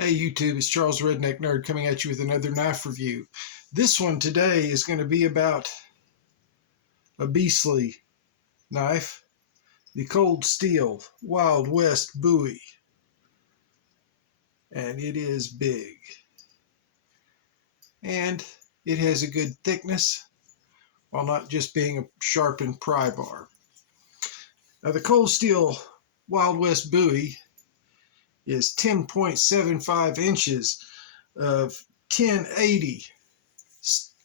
Hey YouTube, it's Charles Redneck Nerd coming at you with another knife review. This one today is going to be about a beastly knife, the Cold Steel Wild West Bowie. And it is big. And it has a good thickness, while not just being a sharpened pry bar. Now the Cold Steel Wild West Bowie is 10.75 inches of 1080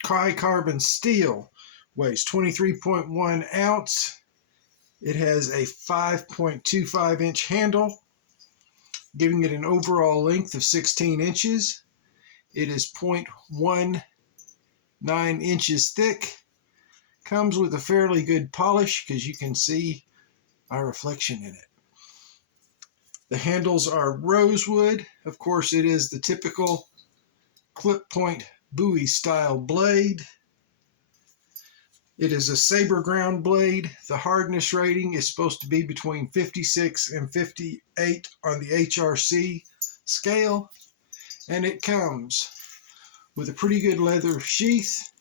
high carbon steel, weighs 23.1 ounce. It has a 5.25 inch handle, giving it an overall length of 16 inches. It is 0.19 inches thick. Comes with a fairly good polish because you can see my reflection in it. The handles are rosewood. Of course, it is the typical clip point Bowie style blade. It is a saber ground blade. The hardness rating is supposed to be between 56 and 58 on the HRC scale. And it comes with a pretty good leather sheath,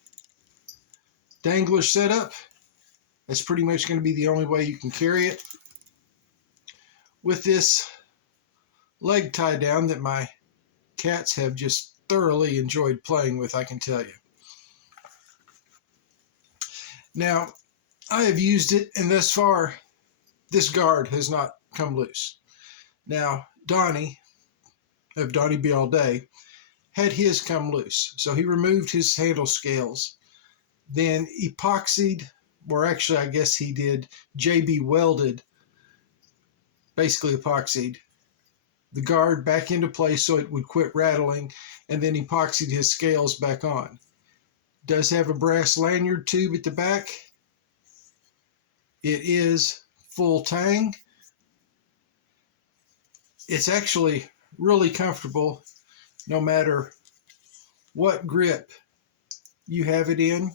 dangler setup. That's pretty much going to be the only way you can carry it. With this leg tie down that my cats have just thoroughly enjoyed playing with, I can tell you. Now, I have used it, and thus far, this guard has not come loose. Now, Donnie, of Donnie Be All Day, had his come loose. So he removed his handle scales, then epoxied, or actually I guess he did JB welded, basically epoxied, the guard back into place so it would quit rattling, and then epoxied his scales back on. Does have a brass lanyard tube at the back. It is full tang. It's actually really comfortable no matter what grip you have it in.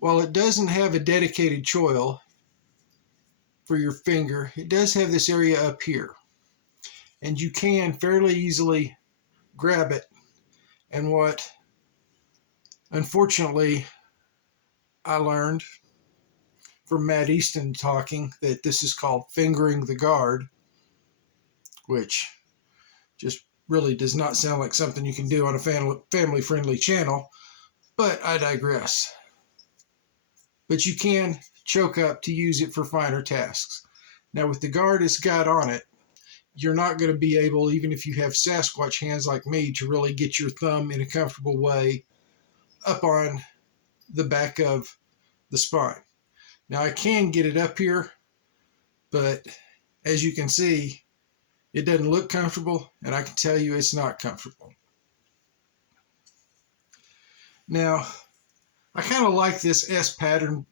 While it doesn't have a dedicated choil for your finger, it does have this area up here. And you can fairly easily grab it. And what, unfortunately, I learned from Matt Easton talking that this is called fingering the guard, which just really does not sound like something you can do on a family-friendly channel, but I digress. But you can choke up to use it for finer tasks. Now, with the guard it's got on it, you're not going to be able, even if you have Sasquatch hands like me, to really get your thumb in a comfortable way up on the back of the spine. Now, I can get it up here, but as you can see, it doesn't look comfortable, and I can tell you it's not comfortable. Now, I kind of like this S pattern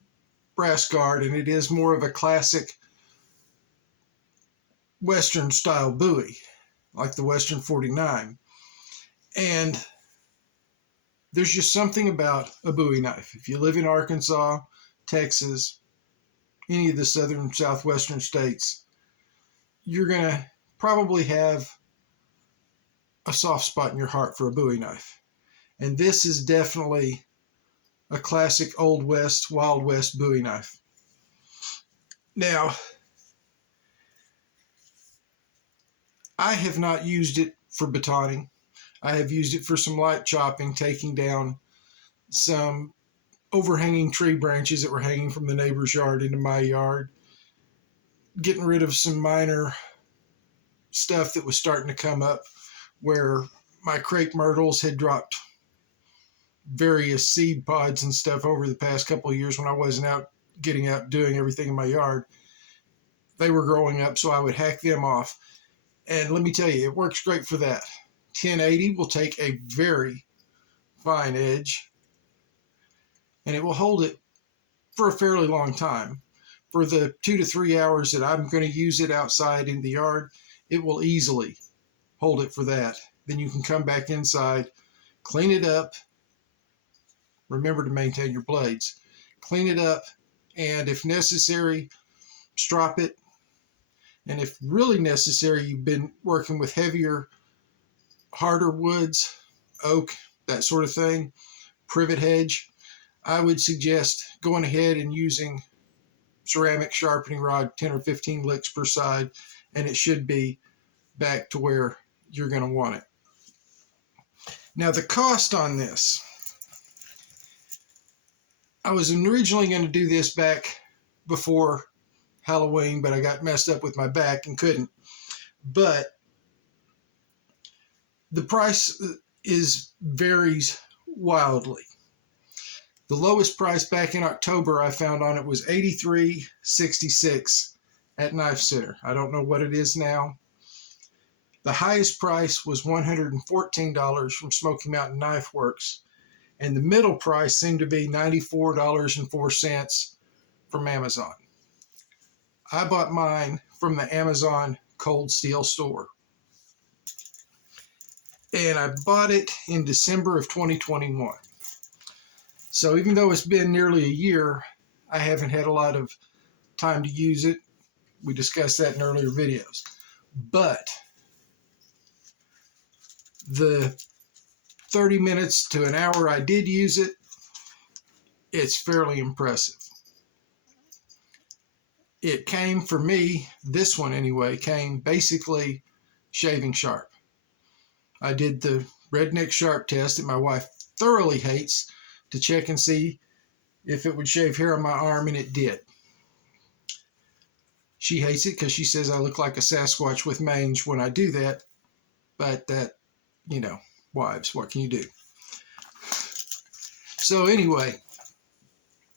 brass guard, and it is more of a classic Western style Bowie, like the Western 49. And there's just something about a Bowie knife. If you live in Arkansas, Texas, any of the southern southwestern states, you're going to probably have a soft spot in your heart for a Bowie knife. And this is definitely a classic Old West, Wild West Bowie knife. Now, I have not used it for batoning. I have used it for some light chopping, taking down some overhanging tree branches that were hanging from the neighbor's yard into my yard, getting rid of some minor stuff that was starting to come up where my crepe myrtles had dropped various seed pods and stuff over the past couple of years when I wasn't out getting out doing everything in my yard. They were growing up, so I would hack them off. And let me tell you, it works great for that. 1080 will take a very fine edge, and it will hold it for a fairly long time. For the 2 to 3 hours that I'm going to use it outside in the yard, it will easily hold it for that. Then you can come back inside, clean it up. Remember to maintain your blades. Clean it up, and if necessary, strop it. And if really necessary, you've been working with heavier harder woods, oak, that sort of thing, privet hedge, I would suggest going ahead and using ceramic sharpening rod, 10 or 15 licks per side, and it should be back to where you're going to want it. Now, the cost on this, I was originally going to do this back before Halloween, but I got messed up with my back and couldn't. But the price varies wildly. The lowest price back in October I found on it was $83.66 at Knife Center. I don't know what it is now. The highest price was $114 from Smoky Mountain Knife Works, and the middle price seemed to be $94.04 from Amazon. I bought mine from the Amazon Cold Steel store, and I bought it in December of 2021. So even though it's been nearly a year, I haven't had a lot of time to use it. We discussed that in earlier videos. But the 30 minutes to an hour I did use it, it's fairly impressive. It came, for me, this one anyway, came basically shaving sharp. I did the redneck sharp test that my wife thoroughly hates, to check and see if it would shave hair on my arm, and it did. She hates it because she says I look like a Sasquatch with mange when I do that, but that, wives, what can you do? So anyway,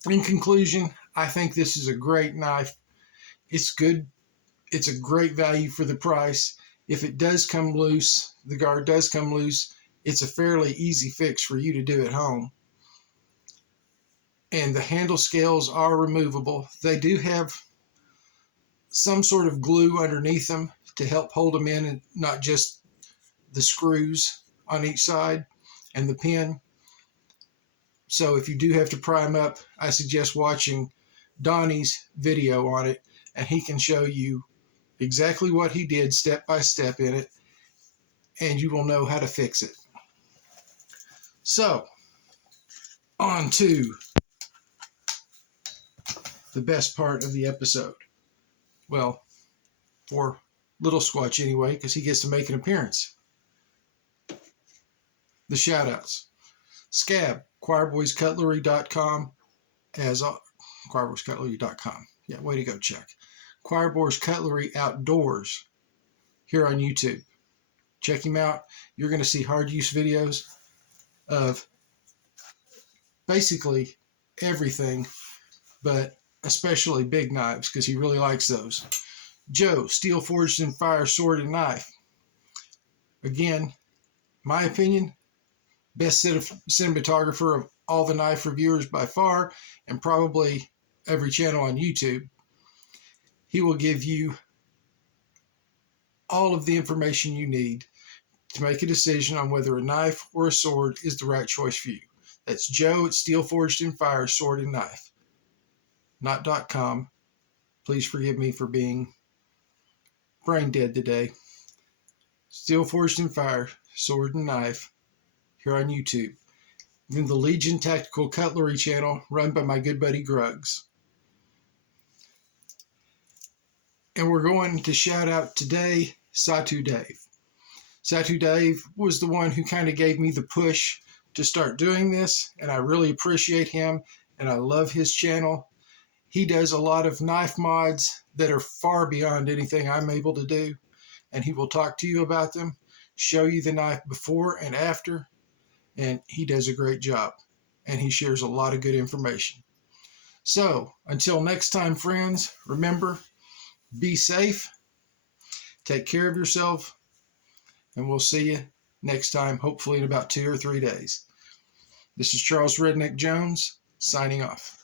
in conclusion, I think this is a great knife. It's good. It's a great value for the price. If it does come loose, the guard does come loose, it's a fairly easy fix for you to do at home. And the handle scales are removable. They do have some sort of glue underneath them to help hold them in, and not just the screws on each side and the pin. So if you do have to pry them up, I suggest watching Donnie's video on it, and he can show you exactly what he did step by step in it, and you will know how to fix it. So, on to the best part of the episode. Well, for Little Squatch anyway, because he gets to make an appearance. The shout-outs. Scab, choirboyscutlery.com, choirboyscutlery.com. Yeah, way to go, Chuck. Choirboys Cutlery Outdoors here on YouTube. Check him out. You're going to see hard use videos of basically everything, but especially big knives, because he really likes those. Joe, Steel Forged in Fire, Sword and Knife. Again, my opinion, best cinematographer of all the knife reviewers by far, and probably every channel on YouTube. He will give you all of the information you need to make a decision on whether a knife or a sword is the right choice for you. That's Joe at Steel Forged in Fire, Sword and Knife. Not .com. Please forgive me for being brain dead today. Steel Forged in Fire, Sword and Knife here on YouTube. Then the Legion Tactical Cutlery channel run by my good buddy Gruggs. And we're going to shout out today Satu Dave. Satu Dave was the one who kind of gave me the push to start doing this, and I really appreciate him, and I love his channel. He does a lot of knife mods that are far beyond anything I'm able to do, and he will talk to you about them, show you the knife before and after, and he does a great job, and he shares a lot of good information. So, until next time, friends, remember, be safe, take care of yourself, and we'll see you next time, hopefully in about 2 or 3 days. This is Charles Redneck Jones, signing off.